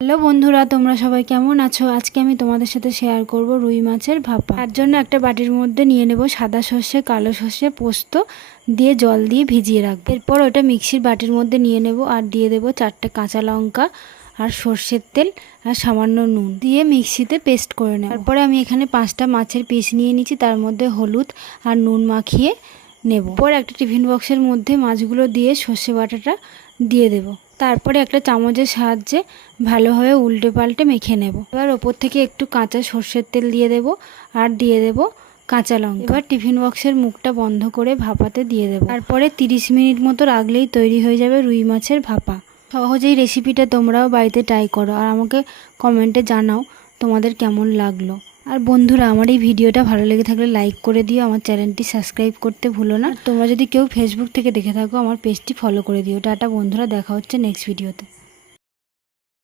Hello বন্ধুরা, তোমরা সবাই কেমন আছো? আজকে আমি তোমাদের সাথে শেয়ার করব রুই মাছের ভাপা। তার জন্য একটা বাটির মধ্যে নিয়ে নেব সাদা সর্ষে, কালো সর্ষে, পোস্ত দিয়ে জল দিয়ে ভিজিয়ে রাখবো। এরপর ওটা মিক্সির বাটির মধ্যে নিয়ে নেব আর দিয়ে দেব 4টে কাঁচা লঙ্কা আর সর্ষের তেল আর সামান্য নুন দিয়ে মিক্সিতে পেস্ট করে নেব। তারপরে আমি এখানে 5টা মাছের পিস নিয়ে নিচ্ছি, তার মধ্যে হলুদ আর নুন মাখিয়ে নেব। পর একটা টিফিন বক্সের মধ্যে মাছগুলো দিয়ে সর্ষে বাটাটা দিয়ে দেব। তারপরে একটা চামচের সাহায্যে ভালোভাবে উল্টে পাল্টে মেখে নেব। এবার ওপর থেকে একটু কাঁচা সর্ষের তেল দিয়ে দেব আর দিয়ে দেব কাঁচা লঙ্কা। এবার টিফিন বক্সের মুখটা বন্ধ করে ভাপাতে দিয়ে দেব। তারপরে 30 মিনিট মতো রাখলেই তৈরি হয়ে যাবে রুই মাছের ভাপা। সহজেই রেসিপিটা তোমরাও বাড়িতে ট্রাই করো আর আমাকে কমেন্টে জানাও তোমাদের কেমন লাগলো। আর বন্ধুরা, আমার এই ভিডিওটা ভালো লেগে থাকলে লাইক করে দিও, আমার চ্যানেলটি সাবস্ক্রাইব করতে ভুলো না। তোমরা যদি কেউ ফেসবুক থেকে দেখে থাকো, আমার পেজটি ফলো করে দিও। টাটা বন্ধুরা, দেখা হচ্ছে নেক্সট ভিডিওতে।